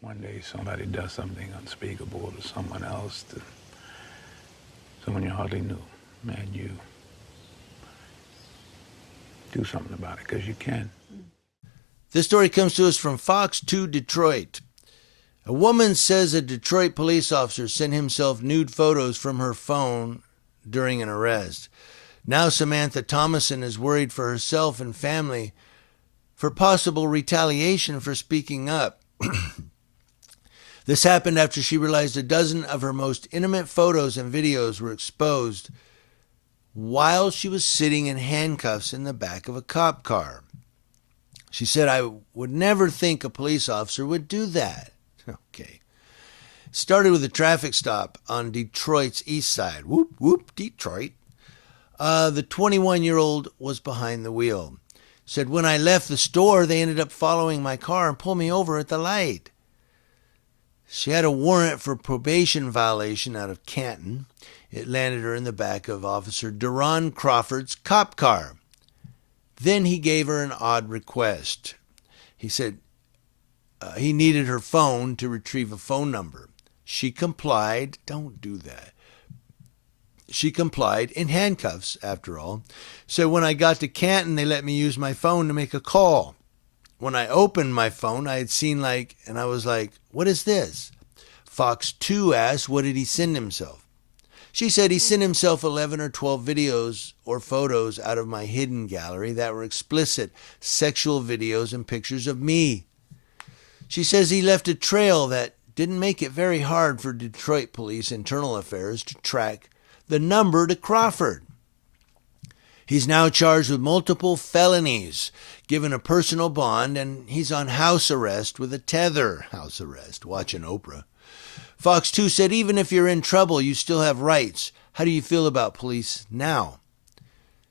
one day somebody does something unspeakable to someone else, to someone you hardly knew, and you do something about it, because you can. This story comes to us from Fox 2 Detroit. A woman says a Detroit police officer sent himself nude photos from her phone during an arrest. Now Samantha Thomason is worried for herself and family for possible retaliation for speaking up. This happened after she realized a dozen of her most intimate photos and videos were exposed while she was sitting in handcuffs in the back of a cop car. She said, "I would never think a police officer would do that." Okay. Started with a traffic stop on Detroit's east side. Whoop, whoop, Detroit. The 21-year-old was behind the wheel. Said, "When I left the store, they ended up following my car and pulled me over at the light." She had a warrant for probation violation out of Canton. It landed her in the back of Officer Deron Crawford's cop car. Then he gave her an odd request. He said he needed her phone to retrieve a phone number. She complied. Don't do that. She complied in handcuffs, after all. So when I got to Canton, they let me use my phone to make a call. When I opened my phone, I had seen and I was like, "What is this?" Fox 2 asked, "What did he send himself?" She said he sent himself 11 or 12 videos or photos out of my hidden gallery that were explicit sexual videos and pictures of me. She says he left a trail that didn't make it very hard for Detroit Police Internal Affairs to track the number to Crawford. He's now charged with multiple felonies, given a personal bond, and he's on house arrest with a tether. House arrest, watching Oprah. Fox 2 said, "Even if you're in trouble, you still have rights. How do you feel about police now?"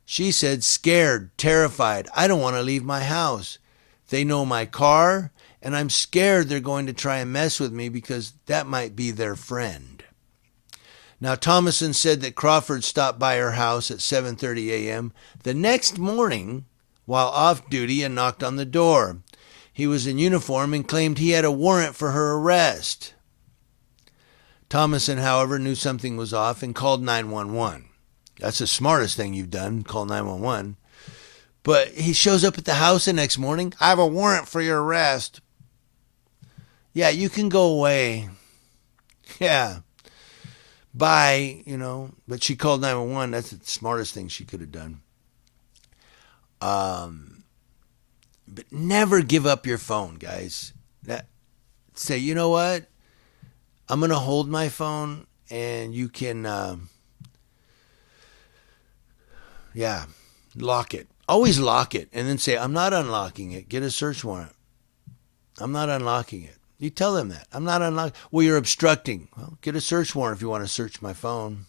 She said, "Scared, terrified. I don't want to leave my house. They know my car, and I'm scared they're going to try and mess with me because that might be their friend." Now, Thomason said that Crawford stopped by her house at 7:30 a.m. the next morning while off duty and knocked on the door. He was in uniform and claimed he had a warrant for her arrest. Thomason, however, knew something was off and called 911. That's the smartest thing you've done, call 911. But he shows up at the house the next morning. "I have a warrant for your arrest." Yeah, you can go away. Yeah. Bye, But she called 911. That's the smartest thing she could have done. But never give up your phone, guys. Say, "You know what? I'm going to hold my phone and you can, lock it." Always lock it and then say, "I'm not unlocking it." Get a search warrant. "I'm not unlocking it." You tell them that. "I'm not unlocking." "Well, you're obstructing." "Well, get a search warrant if you want to search my phone."